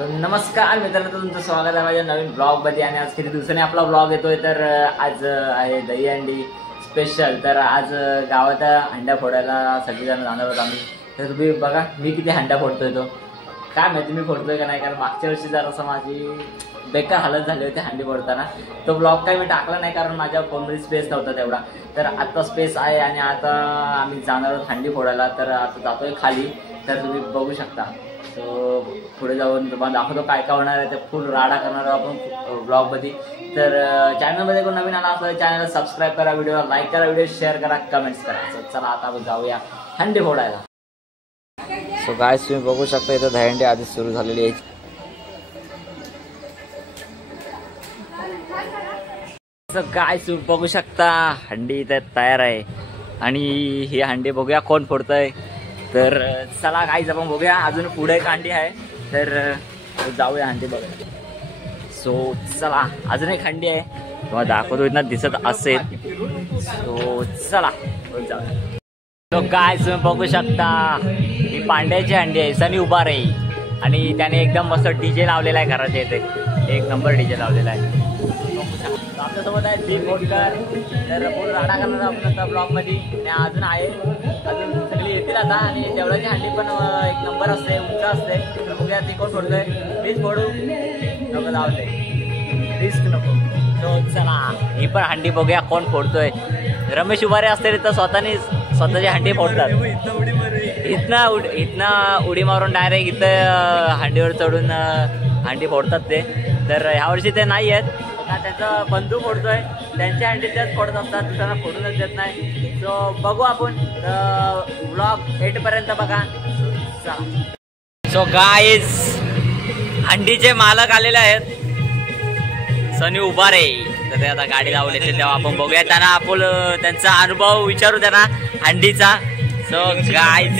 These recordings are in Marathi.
नमस्कार मित्रांनो, तुमचं स्वागत आहे माझ्या नवीन ब्लॉग मध्ये। आणि आज किती दिवसांनी आपला ब्लॉग येतोय, तर आज आहे दहीहंडी स्पेशल। तर आज गावात हंड्या फोडायला सगळेजण जाणार आहोत आम्ही। तर तुम्ही बघा मी किती हंड्या फोडतोय, तो काय माहिती मी फोडतोय का नाही, कारण मागच्या वर्षी जरासं माझी बेकार हालत झाली होती हंडी फोडताना। तो ब्लॉग काही मी टाकला नाही कारण माझ्या फोनमध्ये स्पेस नव्हता तेवढा। तर आता स्पेस आहे आणि आता आम्ही जाणार आहोत हंडी फोडायला। तर आता जातोय खाली, तर तुम्ही बघू शकता। तो पुढे जाऊन तुम्हाला दाखवतो काय काय होणार आहे, ते फुल राडा करणार आहोत आपण ब्लॉगमध्ये। तर चॅनलमध्ये कोण नवीन आला असेल चॅनलला सबस्क्राईब करा, व्हिडिओला लाईक करा, व्हिडिओ शेअर करा, कमेंट्स करा। चला आता आपण जाऊया हंडी फोडायला। सो गाइस तुम्ही बघू शकता इथं दहीहंडी आधीच सुरू झालेली आहे। सो गाइस तुम्ही बघू शकता हंडी इथे तयार आहे आणि ही हंडी बघूया कोण फोडतंय। तर चला गाइस आपण बघूया, अजून पुढे एक हंडी आहे, तर जाऊया हंडी बघायला। सो चला अजून एक हंडी आहे, तुम्हाला दाखवतो इथं दिसत असेल। सो चला जाऊया। तो गाइस तुम्ही बघू शकता ही पांड्याची हंडी आहे, सनी उभा रे, आणि त्याने एकदम मस्त डीजे लावलेला आहे घराच्या इथे, एक नंबर डीजे लावलेला आहे। आपल्यासोबत आहे बी कोटकर, तर पूर्ण राडा करणार आपण आता ब्लॉगमध्ये। आणि अजून आहे, अजून सगळी येतील आता। आणि जेवढ्याची हंडी पण एक नंबर असते, उंच असते। तर बघूया ती कोण फोडतोय, प्लीज फोडू नको, जाऊ दे, रिस्क नको। तो चला ही पण हंडी बघूया कोण फोडतोय। रमेश उभारे असते तर स्वतःची हंडी फोडतात। इथनं उडी मारून डायरेक्ट इथं हंडीवर चढून हंडी फोडतात ते। तर ह्यावर्षी ते नाही आहेत, त्याचा बंधू फोडतोय, त्यांच्या हंडी त्याच फोडत असतात, दुसऱ्यांना फोडूनच देत नाही। सो बघू आपण ब्लॉग 8 पर्यंत बघा। सो गाइस हंडीचे मालक आलेले आहेत, सनी उभारे। तर ते आता गाडी लावली तेव्हा आपण बघूया, त्यांना आपण त्यांचा अनुभव विचारू त्यांना हंडीचा। सो गाइस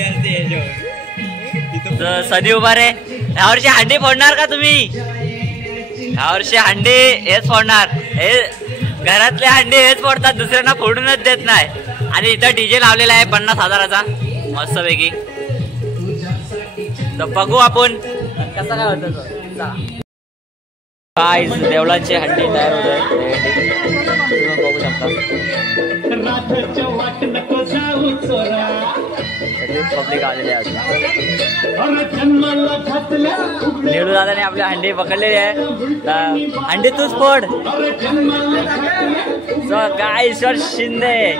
सनी उभारे, यावर्षी हंडी फोडणार का तुम्ही? यावर्षी हंडी हेच फोडणार, हे घरातले हंडी हेच फोडतात, दुसऱ्यांना फोडूनच देत नाही। आणि इथं डीजे लावलेला आहे 50,000चा मस्तपैकी। तर बघू आपण कसं काय होतं। काय देवळाची हंडी तयार होत आहे, बघू शकता। पब्लिक आलेली आहे, नेहरू दादाने आपली हंडी पकडलेली आहे। हंडी तूच फोड। काय ईश्वर शिंदे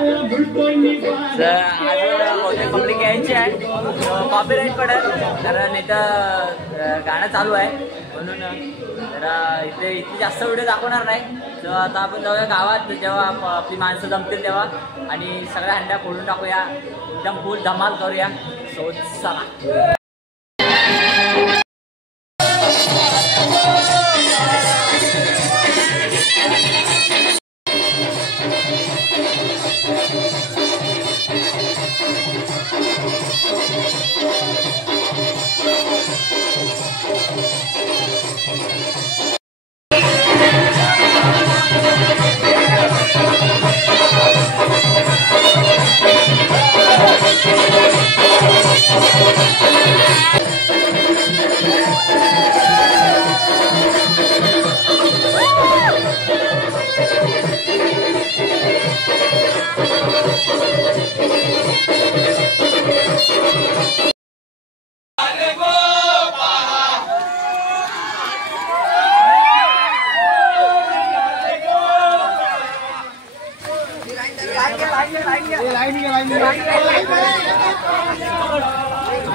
पब्लिक यायची आहे, कॉपीराईट पडेल कारण इथं गाणं चालू आहे म्हणून। तर इथे जास्त व्हिडिओ दाखवणार नाही। तर आता आपण जाऊया गावात, जेव्हा आपली माणसं जमतील तेव्हा, आणि सगळ्या हंड्या फोडून टाकूया, एकदम फुल धमाल करूया। सो चला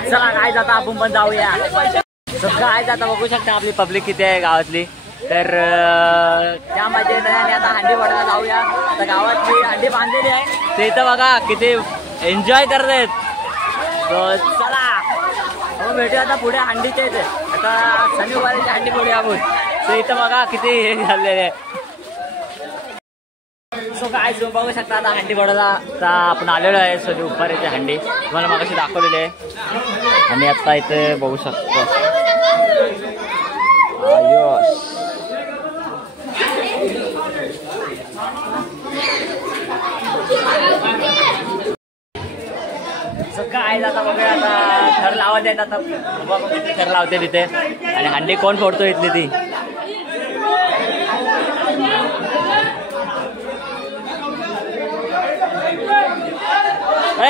चला काय जाता आपण पण जाऊया। काय जाता बघू शकता आपली पब्लिक किती आहे गावातली। तर त्या मजेने आता हंडी फोडायला जाऊया। आता गावातली हंडी बांधलेली आहे, ते इथं बघा किती एन्जॉय करत आहेत। चला भेटूया आता पुढे हंडीच्या इथे। आता शनिवारीची हंडी फोडूया आपण, ते इथं बघा किती हे झालेले आहे। सो काय तुम्ही बघू शकता आता हंडी फोडायला आता आपण आलेलो आहे। सनी उभारेची हंडी तुम्हाला मागाशी दाखवलेली आहे, आणि आता इथे बघू शकतो काय आता बघूया, आता ठरला लावत आहेत आता. थर लावते तिथे आणि हंडी कोण फोडतो इथली ती.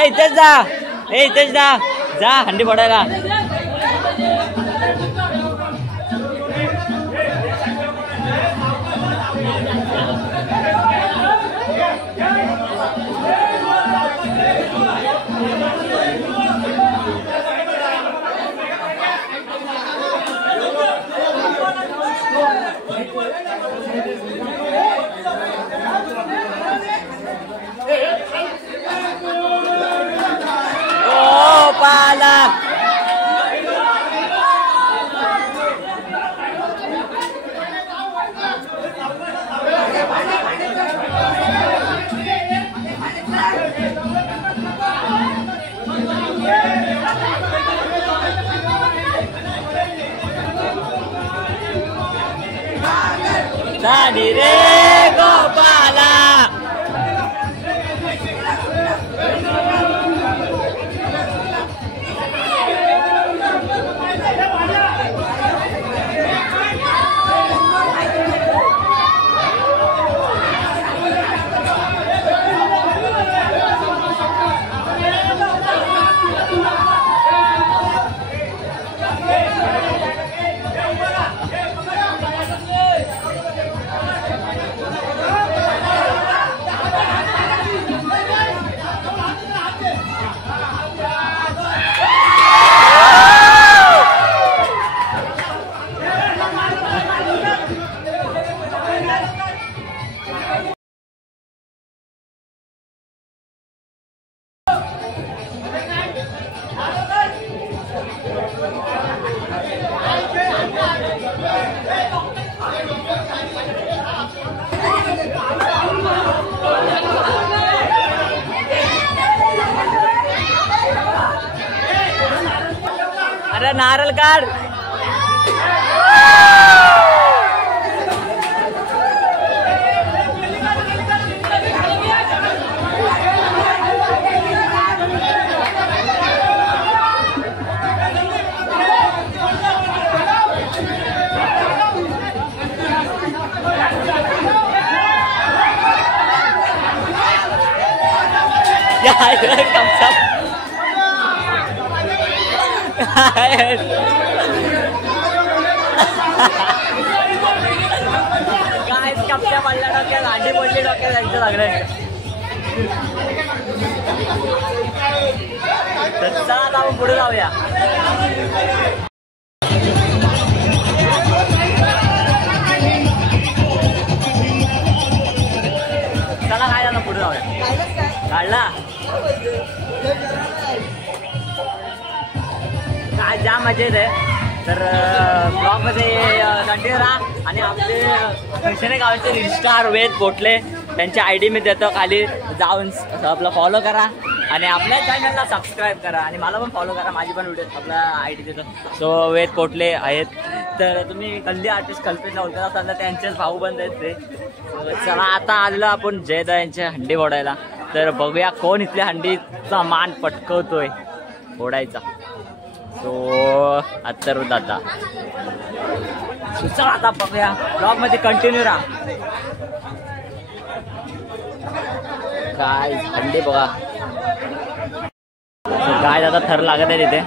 इथेच जा, इथेच जा, जा हंडी फोडायला. पाला दादी रे गोपाला. अरे नारळ काढ. काय कपड्या पडल्या डोक्यात, अंडी पडली डोक्यात, जायचं लागलं. चला आता आपण पुढे जाऊया. चला काय झालं पुढे जाऊया. काढला काय जाम मजा येते. तर ब्लॉगमध्ये कंटिन्यू राहा. आणि आपले पैशाने गावाचे रिस्टार वेद कोटले त्यांच्या ID मी देतो, खाली जाऊन आपला फॉलो करा आणि आपल्या चॅनलला सबस्क्राईब करा आणि मला पण फॉलो करा. माझी पण व्हिडिओ आपला ID देतो. सो वेद कोटले आहेत. तर तुम्ही कल्ली आर्टिस्ट कल्पेशला ओळखत असाल तर त्यांचेच भाऊ बंद आहेत ते. चला आता आलो आपण जयदा यांच्या हंडी फोडायला. तर बघूया कोण इथल्या हंडीचा मान पटकवतोय फोडायचा. तो अत्तरू दादा. चला आता बघूया. ब्लॉग मध्ये कंटिन्यू राहा. काय हंडी बघा. काय दादा थर लागत आहे तिथे.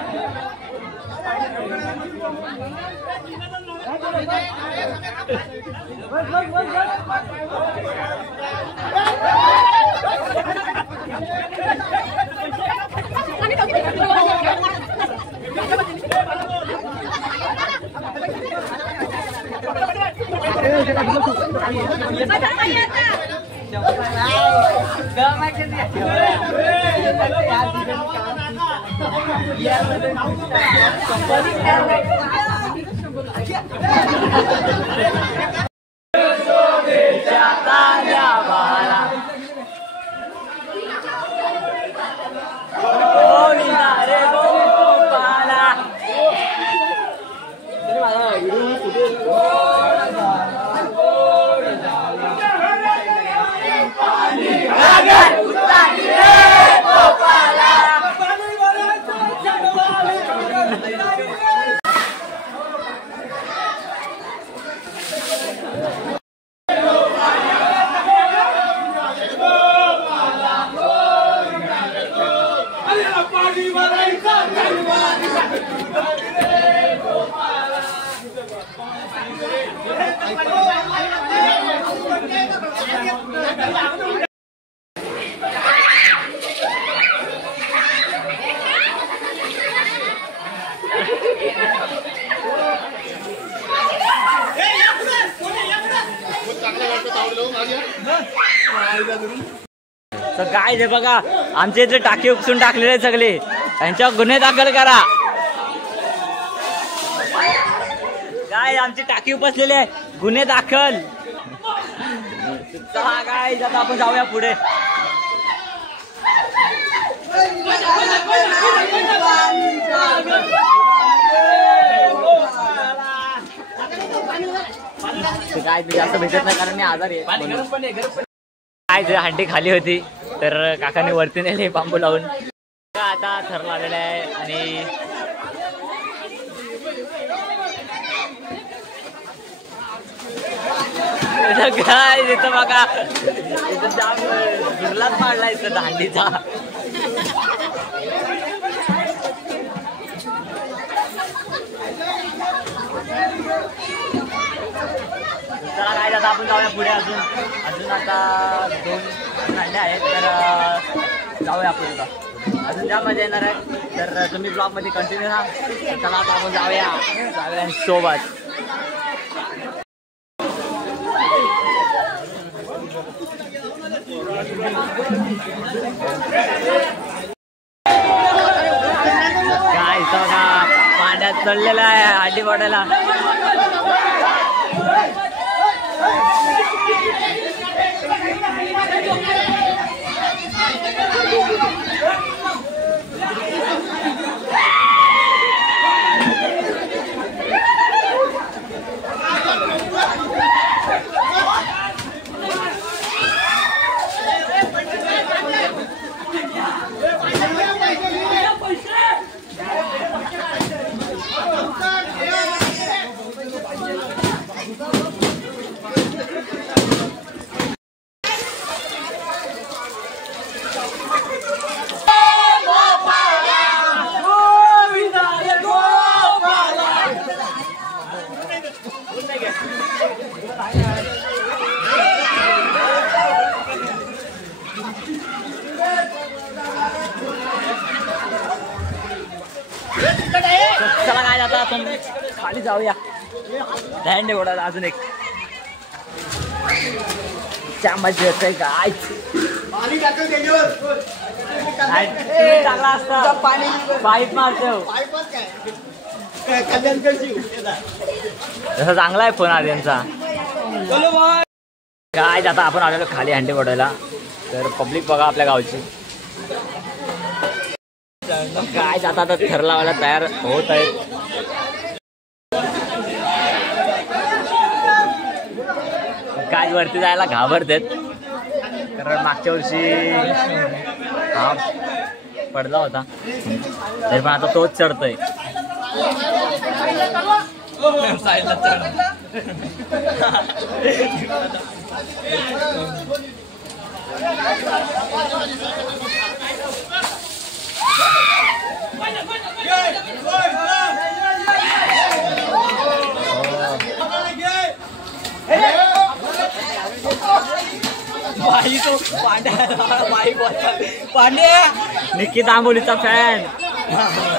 तर काय हे बघा, आमचे इथे टाकी उपसून टाकलेले सगळे, यांच्यावर गुन्हे दाखल करा. काय आमची टाकी उपसलेली आहे, गुन्हे दाखल. चला काय आता आपण जाऊया पुढे. काय जास्त भेटत नाही कारण मी आजारी आहे. काय हंडी खाली होती तर काकाने वरती नेले बांबू लावून. आता थर आलेला आहे आणि काय इथं बघा, इथं जाम दुर्लाच पाडला इथं हंडीचा. चला काय आता आपण जाऊया पुढे. अजून आता 2 हंडे आहेत तर जाऊया आपण इथं. अजून ज्या मजा येणार आहे तर तुम्ही ब्लॉग मध्ये कंटिन्यू राहा. चला आता आपण जाऊया सोबत. काय बघा पाण्यात चढलेला आहे हंडी फोडायला. चला काय आता आपण खाली जाऊया हंडी फोडायला. अजून एक मजा येते काय चांगला असता पाईप मारतो जसा चांगला आहे फोन आला त्यांचा. काय आता आपण आलेलो खाली हंडी फोडायला. तर पब्लिक बघा आपल्या गावची. काय आता थर लावायला तयार होत आहे. काय वरती जायला घाबरतात कारण मागच्या वर्षी हा पडला होता तरी पण आता तोच चढतोय. निकी तांबोलीचा फॅन,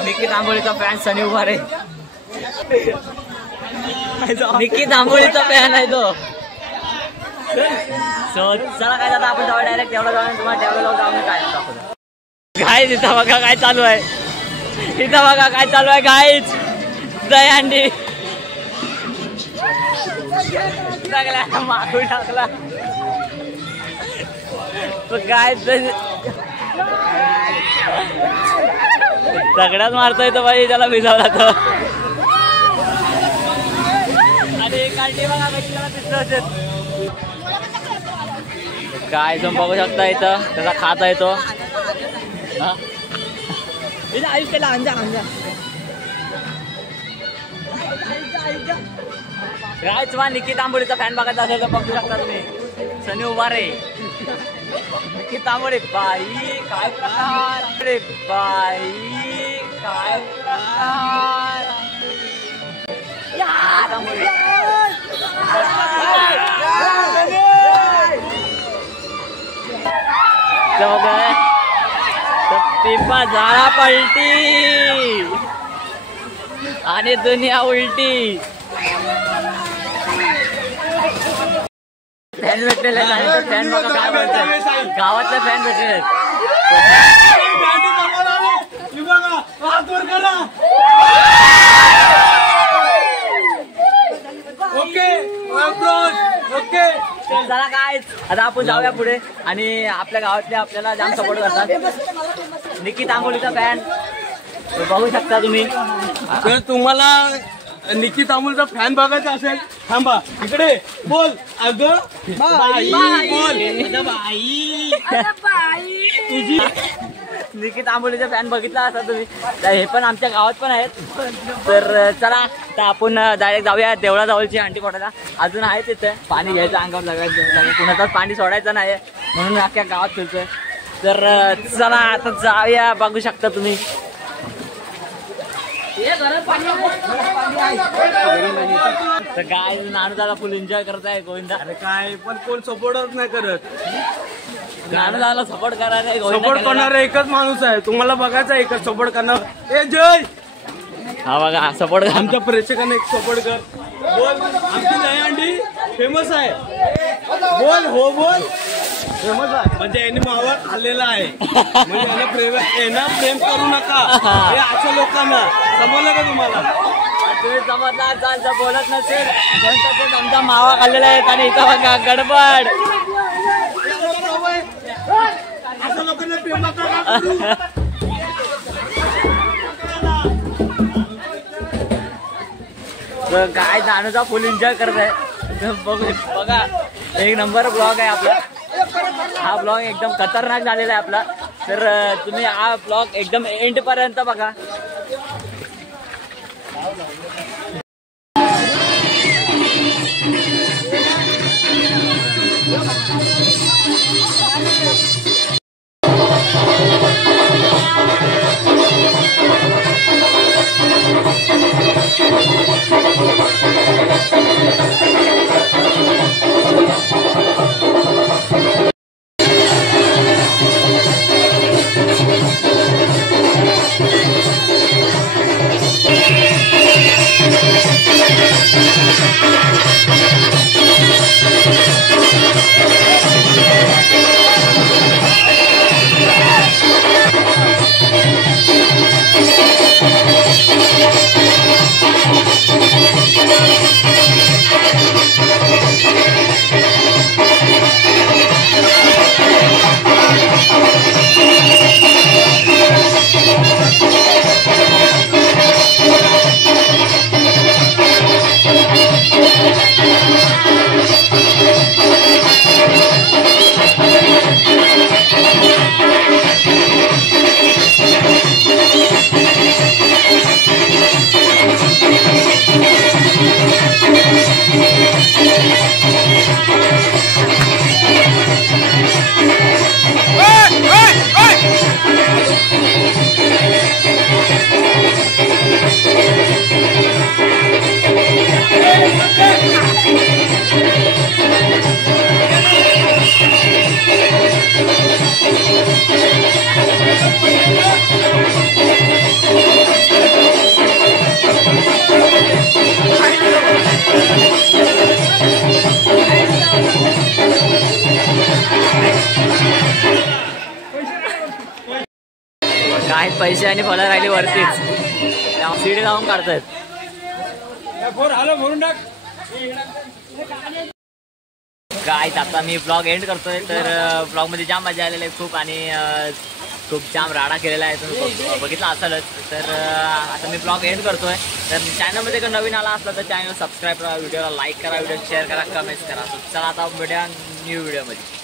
निकी तांबोलीचा फॅन सनी उभारे. निकी तांबोलीचा फॅन आहे तो. चला काय आता आपण जाऊ डायरेक्ट तेवढा जाऊन तुम्हाला तेवढं जाऊन काय दाखवतो. गाईज इथं बघा काय चालू आहे, इथं बघा काय चालू आहे गाईज. दहीहंडी टाकला मागून टाकला काय दगडात मारतोय तो बाई त्याला भिजावला तो. आणि कांडी बघा दिसत काय तुम्ही बघू शकता इथं त्याचा खाता येतो. आयुष्याला अंजा अंजा काय तुम्हाला निकी तांबोलीचा फॅन बघायचा असेल तर बघू शकता तुम्ही. सनी उभारे निकी तांबोली बाई काय प्रकार, अरे बाई काय प्रकार. पिपा झाडा पलटी आणि दुनिया उलटी. फॅन भेटलेले आहेत. फॅन बघा काय बोलतात, गावातले फॅन भेटलेले आहेत. ओके चला काय आता आपण जाऊया पुढे. आणि आपल्या गावातले आपल्याला जाम सपोर्ट करतात. निकी तांबोलीचा फॅन बघू शकता तुम्ही. जर तुम्हाला निकी तांबोलीचा फॅन बघायचा असेल थांबा इकडे बोल. अगं बाई बोल बाई तुझी. निकी तांबोलीचा फॅन बघितला असा तुम्ही, तर हे पण आमच्या गावात पण आहेत. तर चला तर आपण डायरेक्ट जाऊया देवळाजवळची हंडी फोडायला. अजून आहे तिथे पाणी घ्यायचं, अंगावर लागायचं, कुणाचाच पाणी सोडायचं नाही म्हणून अख्ख्या गावात फिरतोय. तर चला आता जाऊया. बघू शकता तुम्ही तर काय नानूदाला फुल एन्जॉय करताय गोविंदा. अरे काय पण कोण सपोर्टच नाही करत. नानूदाला सपोर्ट करायला सपोर्ट करणारा एकच माणूस आहे, तुम्हाला बघायचा एकच सपोर्ट करणार. ए जय हा बघा सपोर्ट आमच्या प्रेक्षकांना एक सपोर्ट कर. बोल आमची दही अंडी फेमस आहे. बोल हो बोल फेमस आहे म्हणजे यांनी मावा खाल्लेला आहे म्हणजे यांना प्रेम करू नका हे अशा लोकांना. समजलं का तुम्हाला? तुम्ही समजला चालतं बोलत नसेल पण आमचा मावा खाल्लेला आहे. आणि इथं बघा गडबड. अशा लोकांना प्रेम नका. काय नानूचा फुल एन्जॉय करत आहे. बघा एक नंबर ब्लॉग आहे आपला. हा ब्लॉग एकदम खतरनाक झालेला आहे आपला. तर तुम्ही हा ब्लॉग एकदम एंड पर्यंत बघा. काय पैसे आणि फळं राहिली वरतीच. सीडी लावून काढतायत. काय आता मी ब्लॉग एंड करतोय. तर ब्लॉग मध्ये जाम मजा आलेली आहे खूप. आणि खूप जाम राडा केलेला आहे तुम्ही बघितला असेलच. तर आता मी ब्लॉग एंड करतोय. तर चॅनलमध्ये जर नवीन आला असला तर चॅनल सबस्क्राईब करा, व्हिडिओला लाईक करा, व्हिडिओ शेअर करा, कमेंट्स करा. चला आता भेटूया न्यू व्हिडिओमध्ये.